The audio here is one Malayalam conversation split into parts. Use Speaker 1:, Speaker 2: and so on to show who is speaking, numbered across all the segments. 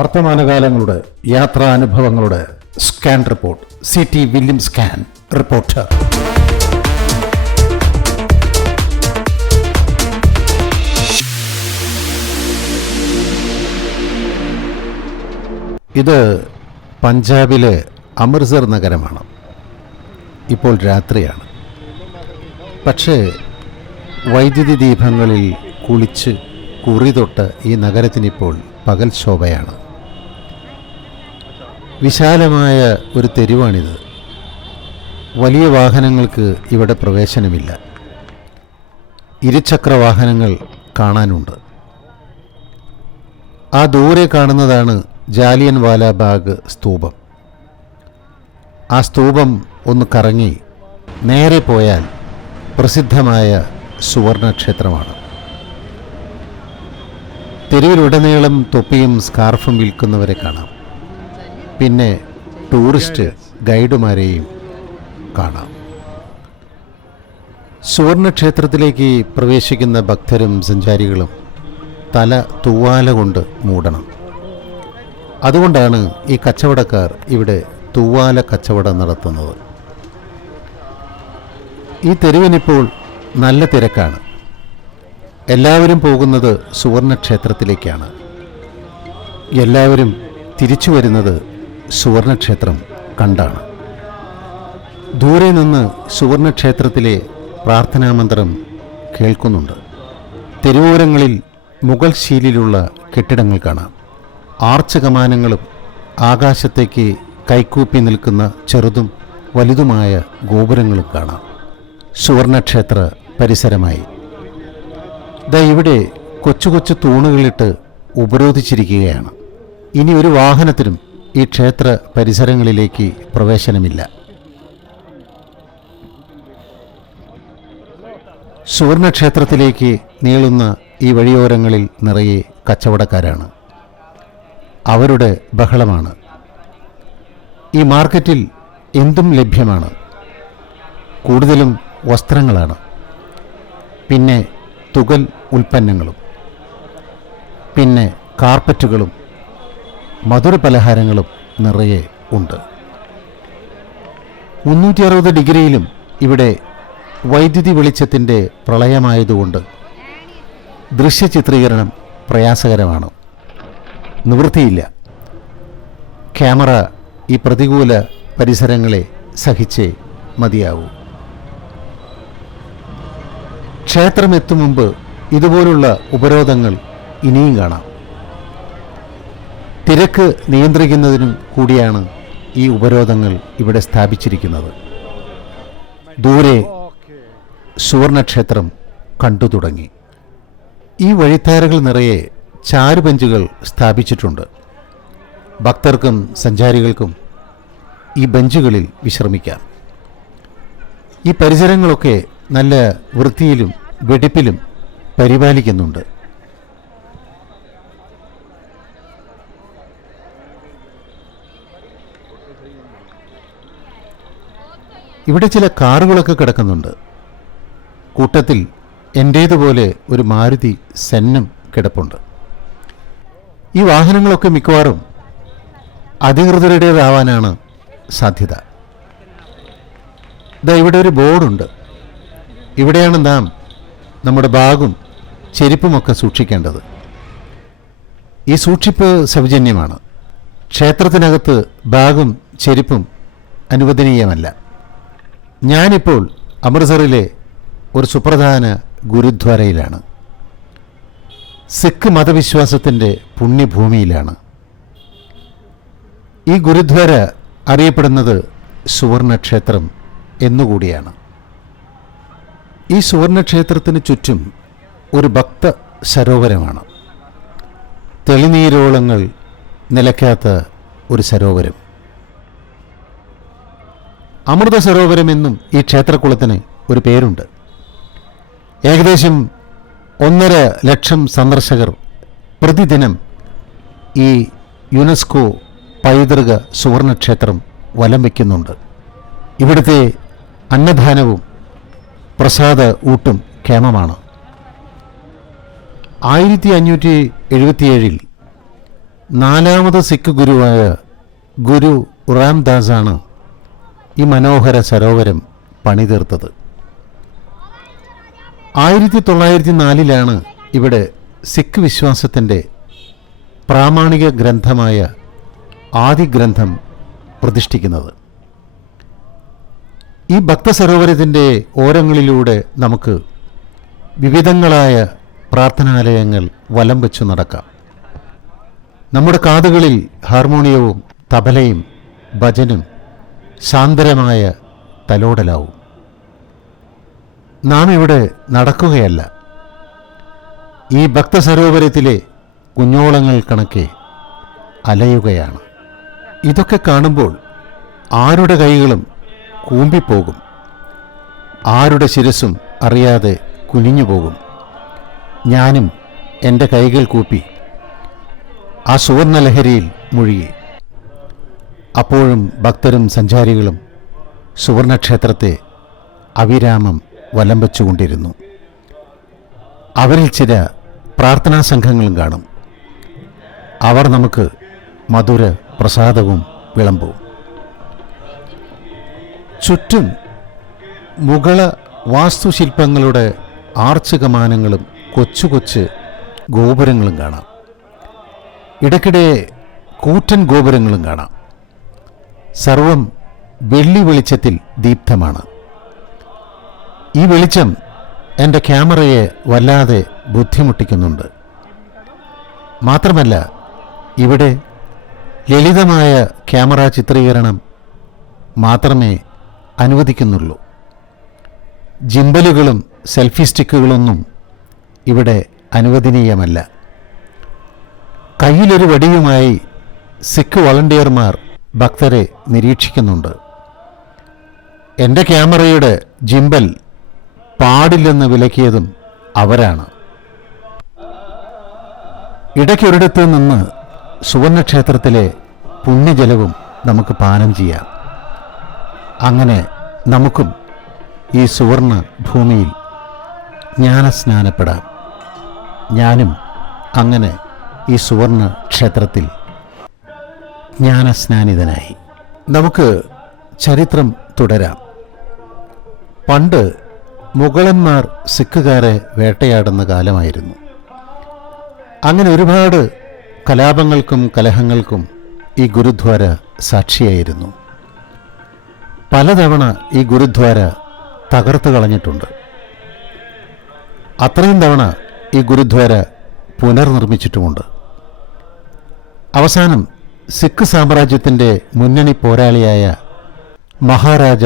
Speaker 1: വർത്തമാനകാലങ്ങളുടെ യാത്രാനുഭവങ്ങളുടെ scan report. C T William scan reporter. ഇത് പഞ്ചാബിലെ അമൃത്സർ നഗരമാണ്. ഇപ്പോൾ രാത്രിയാണ്. പക്ഷേ വൈദ്യുതി ദീപങ്ങളിൽ കുളിച്ച് കുറി തൊട്ട് ഈ നഗരത്തിനിപ്പോൾ പകൽ ശോഭയാണ്. വിശാലമായ ഒരു തെരുവാണിത്. വലിയ വാഹനങ്ങൾക്ക് ഇവിടെ പ്രവേശനമില്ല. ഇരുചക്ര വാഹനങ്ങൾ കാണാനുണ്ട്. ആ ദൂരെ കാണുന്നതാണ് ജാലിയൻ വാലാബാഗ് സ്തൂപം. ആ സ്തൂപം ഒന്ന് കറങ്ങി നേരെ പോയാൽ പ്രസിദ്ധമായ സുവർണക്ഷേത്രമാണ്. തെരുവിലുടനീളം തൊപ്പിയും സ്കാർഫും വിൽക്കുന്നവരെ കാണാം. പിന്നെ ടൂറിസ്റ്റ് ഗൈഡുമാരെയും കാണാം. സുവർണക്ഷേത്രത്തിലേക്ക് പ്രവേശിക്കുന്ന ഭക്തരും സഞ്ചാരികളും തല തൂവാല കൊണ്ട് മൂടണം. അതുകൊണ്ടാണ് ഈ കച്ചവടക്കാർ ഇവിടെ തൂവാല കച്ചവടം നടത്തുന്നത്. ഈ തെരുവിനിപ്പോൾ നല്ല തിരക്കാണ്. എല്ലാവരും പോകുന്നത് സുവർണക്ഷേത്രത്തിലേക്കാണ്. എല്ലാവരും തിരിച്ചു വരുന്നത് സുവർണക്ഷേത്രം കണ്ടാണ്. ദൂരെ നിന്ന് സുവർണക്ഷേത്രത്തിലെ പ്രാർത്ഥനാമന്ത്രം കേൾക്കുന്നുണ്ട്. തെരുവോരങ്ങളിൽ മുഗൾ ശീലിലുള്ള കെട്ടിടങ്ങൾ കാണാം. ആർച്ച് കമാനങ്ങളും ആകാശത്തേക്ക് കൈക്കൂപ്പി നിൽക്കുന്ന ചെറുതും വലുതുമായ ഗോപുരങ്ങളും കാണാം. സുവർണക്ഷേത്ര പരിസരമായി. ദാ ഇവിടെ കൊച്ചു കൊച്ചു തൂണുകളിട്ട് ഉപരോധിച്ചിരിക്കുകയാണ്. ഇനി ഒരു വാഹനത്തിനും ഈ ക്ഷേത്ര പരിസരങ്ങളിലേക്ക് പ്രവേശനമില്ല. സുവർണക്ഷേത്രത്തിലേക്ക് നീളുന്ന ഈ വഴിയോരങ്ങളിൽ നിറയെ കച്ചവടക്കാരാണ്. അവരുടെ ബഹളമാണ്. ഈ മാർക്കറ്റിൽ എന്തും ലഭ്യമാണ്. കൂടുതലും വസ്ത്രങ്ങളാണ്. പിന്നെ തുകൽ ഉൽപ്പന്നങ്ങളും. പിന്നെ കാർപ്പറ്റുകളും. മധുര പലഹാരങ്ങളും നിറയെ ഉണ്ട്. മുന്നൂറ്റി അറുപത് ഡിഗ്രിയിലും ഇവിടെ വൈദ്യുതി വെളിച്ചത്തിന്റെ പ്രളയമായതുകൊണ്ട് ദൃശ്യ ചിത്രീകരണം പ്രയാസകരമാണ്. നിവൃത്തിയില്ല. ക്യാമറ ഈ പ്രതികൂല പരിസരങ്ങളെ സഹിച്ചേ മതിയാവൂ. ക്ഷേത്രമെത്തും മുമ്പ് ഇതുപോലുള്ള ഉപരോധങ്ങൾ ഇനിയും കാണാം. തിരക്ക് നിയന്ത്രിക്കുന്നതിനും കൂടിയാണ് ഈ ഉപരോധങ്ങൾ ഇവിടെ സ്ഥാപിച്ചിരിക്കുന്നത്. ദൂരെ സുവർണക്ഷേത്രം കണ്ടു തുടങ്ങി. ഈ വഴിത്താരകൾ നിറയെ ചാരുബെഞ്ചുകൾ സ്ഥാപിച്ചിട്ടുണ്ട്. ഭക്തർക്കും സഞ്ചാരികൾക്കും ഈ ബെഞ്ചുകളിൽ വിശ്രമിക്കാം. ഈ പരിസരങ്ങളൊക്കെ നല്ല വൃത്തിയിലും വെടിപ്പിലും പരിപാലിക്കുന്നുണ്ട്. ഇവിടെ ചില കാറുകളൊക്കെ കിടക്കുന്നുണ്ട്. കൂട്ടത്തിൽ എന്റേതുപോലെ ഒരു മാരുതി സെന്നും കിടപ്പുണ്ട്. ഈ വാഹനങ്ങളൊക്കെ മിക്കവാറും അധികൃതരുടേതാവാനാണ് സാധ്യത. ഇതാ ഇവിടെ ഒരു ബോർഡുണ്ട്. ഇവിടെയാണ് നാം നമ്മുടെ ബാഗും ചെരുപ്പുമൊക്കെ സൂക്ഷിക്കേണ്ടത്. ഈ സൂക്ഷിപ്പ് സൗജന്യമാണ്. ക്ഷേത്രത്തിനകത്ത് ബാഗും ചെരുപ്പും അനുവദനീയമല്ല. ഞാനിപ്പോൾ അമൃത്സറിലെ ഒരു സുപ്രധാന ഗുരുദ്വാരയിലാണ്. സിഖ് മതവിശ്വാസത്തിന്റെ പുണ്യഭൂമിയിലാണ്. ഈ ഗുരുദ്വാര അറിയപ്പെടുന്നത് സുവർണക്ഷേത്രം എന്നുകൂടിയാണ്. ഈ സുവർണക്ഷേത്രത്തിന് ചുറ്റും ഒരു ഭക്ത സരോവരമാണ്. തെളിനീരോളങ്ങൾ നിലയ്ക്കാത്ത ഒരു സരോവരം. അമൃത സരോവരം എന്നും ഈ ക്ഷേത്രക്കുളത്തിന് ഒരു പേരുണ്ട്. ഏകദേശം ഒന്നര ലക്ഷം സന്ദർശകർ പ്രതിദിനം ഈ യുനെസ്കോ പൈതൃക സുവർണക്ഷേത്രം വലം വയ്ക്കുന്നുണ്ട്. ഇവിടുത്തെ അന്നദാനവും പ്രസാദ ഊട്ടും ക്ഷേമമാണ്. ആയിരത്തി അഞ്ഞൂറ്റി എഴുപത്തിയേഴിൽ നാലാമത് സിഖ് ഗുരുവായ ഗുരു റാംദാസാണ് ഈ മനോഹര സരോവരം പണിതീർത്തത്. ആയിരത്തി തൊള്ളായിരത്തി നാലിലാണ് ഇവിടെ സിഖ് വിശ്വാസത്തിന്റെ പ്രാമാണിക ഗ്രന്ഥമായ ആദി ഗ്രന്ഥം പ്രതിഷ്ഠിക്കുന്നത്. ഈ ഭക്തസരോവരത്തിന്റെ ഓരങ്ങളിലൂടെ നമുക്ക് വിവിധങ്ങളായ പ്രാർത്ഥനാലയങ്ങൾ വലം വെച്ചു നടക്കാം. നമ്മുടെ കാതുകളിൽ ഹാർമോണിയവും തബലയും ഭജനും സാന്ദ്രമായ തലോടലാവും. നാം ഇവിടെ നടക്കുകയല്ല. ഈ ഭക്തസരോവരത്തിലെ കുഞ്ഞോളങ്ങൾ കണക്കെ അലയുകയാണ്. ഇതൊക്കെ കാണുമ്പോൾ ആരുടെ കൈകളും കൂമ്പിപ്പോകും. ആരുടെ ശിരസും അറിയാതെ കുനിഞ്ഞു പോകും ഞാനും എന്റെ കൈകൾ കൂപ്പി ആ സുവർണലഹരിയിൽ മുഴുകി. അപ്പോഴും ഭക്തരും സഞ്ചാരികളും സുവർണക്ഷേത്രത്തെ അവിരാമം വലം വച്ചുകൊണ്ടിരുന്നു അവരിൽ ചില പ്രാർത്ഥനാ സംഘങ്ങളും കാണും. അവർ നമുക്ക് മധുര പ്രസാദവും വിളമ്പും. ചുറ്റും മുഗള വാസ്തുശില്പങ്ങളുടെ ആർച്ച് കമാനങ്ങളും കൊച്ചു കൊച്ചു ഗോപുരങ്ങളും കാണാം. ഇടയ്ക്കിടെ കൂറ്റൻ ഗോപുരങ്ങളും കാണാം. സർവം വെള്ളി വെളിച്ചത്തിൽ ദീപ്തമാണ്. ഈ വെളിച്ചം എന്റെ ക്യാമറയെ വല്ലാതെ ബുദ്ധിമുട്ടിക്കുന്നുണ്ട്. മാത്രമല്ല ഇവിടെ ലളിതമായ ക്യാമറ ചിത്രീകരണം മാത്രമേ അനുവദിക്കുന്നുള്ളൂ. ജിമ്പലുകളും സെൽഫി സ്റ്റിക്കുകളൊന്നും ഇവിടെ അനുവദനീയമല്ല. കയ്യിലൊരു വടിയുമായി സിഖ് വളണ്ടിയർമാർ ഭക്തരെ നിരീക്ഷിക്കുന്നുണ്ട്. എന്റെ ക്യാമറയുടെ ജിമ്പൽ പാടില്ലെന്ന് വിലക്കിയതും അവരാണ്. ഇടയ്ക്കൊരിടത്ത് നിന്ന് സുവർണക്ഷേത്രത്തിലെ പുണ്യജലവും നമുക്ക് പാനം ചെയ്യാം. അങ്ങനെ നമുക്കും ഈ സുവർണ ഭൂമിയിൽ ജ്ഞാനസ്നാനപ്പെടാം. ഞാനും അങ്ങനെ ഈ സുവർണ ക്ഷേത്രത്തിൽ ജ്ഞാനസ്നാനിതനായി. നമുക്ക് ചരിത്രം തുടരാം. പണ്ട് മുഗളന്മാർ സിഖുകാരെ വേട്ടയാടുന്ന കാലമായിരുന്നു. അങ്ങനെ ഒരുപാട് കലാപങ്ങൾക്കും കലഹങ്ങൾക്കും ഈ ഗുരുദ്വാര സാക്ഷിയായിരുന്നു. പലതവണ ഈ ഗുരുദ്വാര തകർത്ത് കളഞ്ഞിട്ടുണ്ട്. അത്രയും തവണ ഈ ഗുരുദ്വാര പുനർനിർമ്മിച്ചിട്ടുമുണ്ട്. അവസാനം സിഖ് സാമ്രാജ്യത്തിന്റെ മുന്നണി പോരാളിയായ മഹാരാജ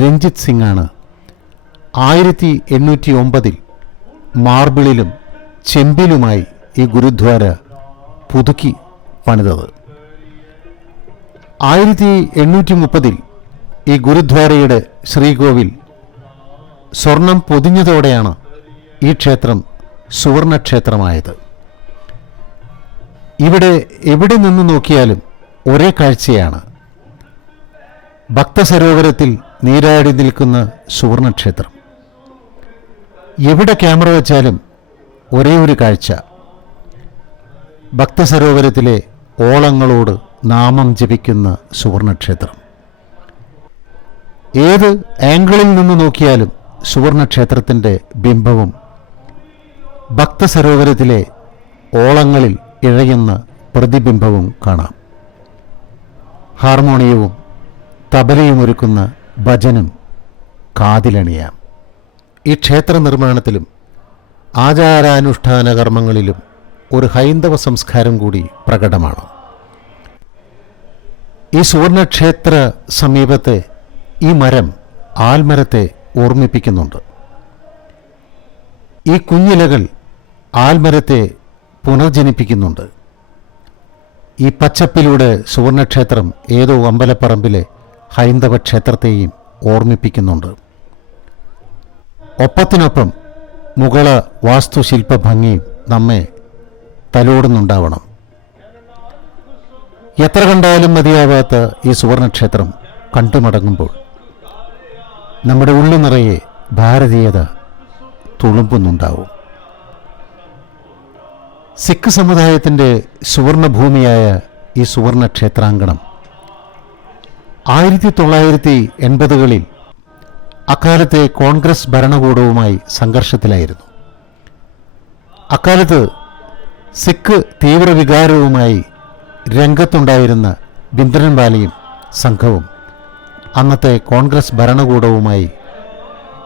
Speaker 1: രഞ്ജിത് സിംഗാണ്. ആയിരത്തി എണ്ണൂറ്റി ഒമ്പതിൽ മാർബിളിലും ചെമ്പിലുമായി ഈ ഗുരുദ്വാര പുതുക്കി പണിതത്. ആയിരത്തി എണ്ണൂറ്റി മുപ്പതിൽ ഈ ഗുരുദ്വാരയുടെ ശ്രീകോവിൽ സ്വർണം പൊതിഞ്ഞതോടെയാണ് ഈ ക്ഷേത്രം സുവർണക്ഷേത്രമായത്. ഇവിടെ എവിടെ നിന്ന് നോക്കിയാലും ഒരേ കാഴ്ചയാണ്. ഭക്തസരോവരത്തിൽ നീരാടി നിൽക്കുന്ന സുവർണക്ഷേത്രം. എവിടെ ക്യാമറ വെച്ചാലും ഒരേ ഒരു കാഴ്ച. ഭക്തസരോവരത്തിലെ ഓളങ്ങളോട് നാമം ജപിക്കുന്ന സുവർണക്ഷേത്രം. ഏത് ആംഗിളിൽ നിന്ന് നോക്കിയാലും സുവർണക്ഷേത്രത്തിന്റെ ബിംബവും ഭക്തസരോവരത്തിലെ ഓളങ്ങളിൽ ഇഴയുന്ന പ്രതിബിംബവും കാണാം. ഹാർമോണിയവും തബലയും ഒരുക്കുന്ന ഭജനും കാതിലണിയാം. ഈ ക്ഷേത്ര നിർമ്മാണത്തിലും ആചാരാനുഷ്ഠാന കർമ്മങ്ങളിലും ഒരു ഹൈന്ദവ സംസ്കാരം കൂടി പ്രകടമാണ്. ഈ സുവർണക്ഷേത്ര സമീപത്തെ ഈ മരം ആൽമരത്തെ ഓർമ്മിപ്പിക്കുന്നുണ്ട്. ഈ കുഞ്ഞിലകൾ ആൽമരത്തെ പുനർജനിപ്പിക്കുന്നുണ്ട്. ഈ പച്ചപ്പിലൂടെ സുവർണക്ഷേത്രം ഏതോ അമ്പലപ്പറമ്പിലെ ഹൈന്ദവ ക്ഷേത്രത്തെയും ഓർമ്മിപ്പിക്കുന്നുണ്ട്. ഒപ്പത്തിനൊപ്പം മുഗള വാസ്തുശില്പ ഭംഗിയും നമ്മെ തലോടുന്നുണ്ടാവണം. എത്ര കണ്ടാലും മതിയാവാത്ത ഈ സുവർണക്ഷേത്രം കണ്ടുമടങ്ങുമ്പോൾ നമ്മുടെ ഉള്ളു നിറയെ ഭാരതീയത തുളുമ്പുന്നുണ്ടാവും. സിഖ് സമുദായത്തിന്റെ സുവർണഭൂമിയായ ഈ സുവർണ ക്ഷേത്രാങ്കണം ആയിരത്തി തൊള്ളായിരത്തി എൺപതുകളിൽ അക്കാലത്തെ കോൺഗ്രസ് ഭരണകൂടവുമായി സംഘർഷത്തിലായിരുന്നു. അക്കാലത്ത് സിഖ് തീവ്രവികാരവുമായി രംഗത്തുണ്ടായിരുന്ന ബിന്ദ്രൻവാലയും സംഘവും അന്നത്തെ കോൺഗ്രസ് ഭരണകൂടവുമായി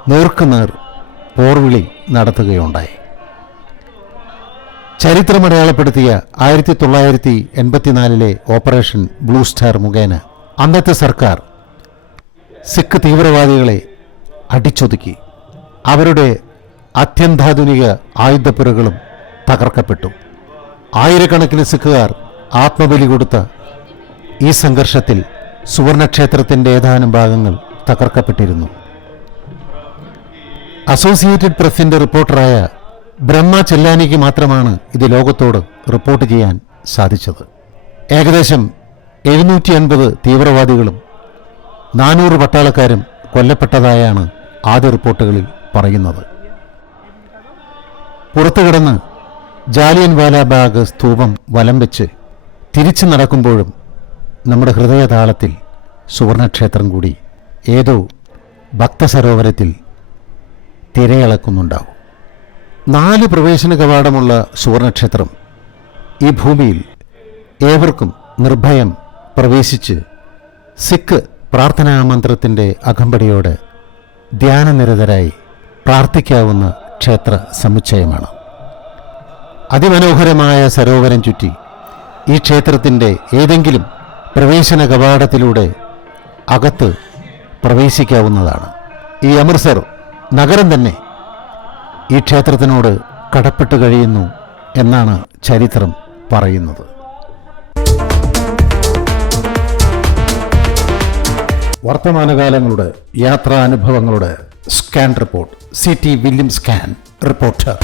Speaker 1: നേർക്കുനേർ പോർവിളി നടത്തുകയുണ്ടായി. ചരിത്രമടയാളപ്പെടുത്തിയ ആയിരത്തി തൊള്ളായിരത്തി എൺപത്തിനാലിലെ ഓപ്പറേഷൻ ബ്ലൂ സ്റ്റാർ മുഖേന അന്നത്തെ സർക്കാർ സിഖ് തീവ്രവാദികളെ അടിച്ചൊതുക്കി. അവരുടെ അത്യന്താധുനിക ആയുധപ്പുരകളും തകർക്കപ്പെട്ടു. ആയിരക്കണക്കിന് സിഖുകാർ ആത്മബലി കൊടുത്ത ഈ സംഘർഷത്തിൽ സുവർണക്ഷേത്രത്തിന്റെ ഏതാനും ഭാഗങ്ങൾ തകർക്കപ്പെട്ടിരുന്നു. അസോസിയേറ്റഡ് പ്രസിന്റെ റിപ്പോർട്ടറായ ബ്രഹ്മ ചെല്ലാനിക്ക് മാത്രമാണ് ഇത് ലോകത്തോട് റിപ്പോർട്ട് ചെയ്യാൻ സാധിച്ചത്. ഏകദേശം എഴുന്നൂറ്റി അൻപത് തീവ്രവാദികളും നാനൂറ് പട്ടാളക്കാരും കൊല്ലപ്പെട്ടതായാണ് ആദ്യ റിപ്പോർട്ടുകളിൽ പറയുന്നത്. പുറത്തു കിടന്ന് ജാലിയൻ വാലാബാഗ് സ്തൂപം വലം വെച്ച് തിരിച്ചു നടക്കുമ്പോഴും നമ്മുടെ ഹൃദയതാളത്തിൽ സുവർണക്ഷേത്രം കൂടി ഏതോ ഭക്തസരോവരത്തിൽ തിരയിളക്കുന്നുണ്ടാവും. നാല് പ്രവേശന കവാടമുള്ള സുവർണക്ഷേത്രം ഈ ഭൂമിയിൽ ഏവർക്കും നിർഭയം പ്രവേശിച്ച് സിഖ് പ്രാർത്ഥനാ മന്ത്രത്തിന്റെ അകമ്പടിയോടെ ധ്യാനനിരതരായി പ്രാർത്ഥിക്കാവുന്ന ക്ഷേത്ര സമുച്ചയമാണ്. അതിമനോഹരമായ സരോവരം ചുറ്റി ഈ ക്ഷേത്രത്തിന്റെ ഏതെങ്കിലും പ്രവേശന കവാടത്തിലൂടെ അകത്ത് പ്രവേശിക്കാവുന്നതാണ്. ഈ അമൃത്സർ നഗരം തന്നെ ഈ ക്ഷേത്രത്തിനോട് കടപ്പെട്ട് കഴിയുന്നു എന്നാണ് ചരിത്രം പറയുന്നത്. വർത്തമാനകാലങ്ങളുടെ യാത്രാനുഭവങ്ങളുടെ scan report. C T William scan reporter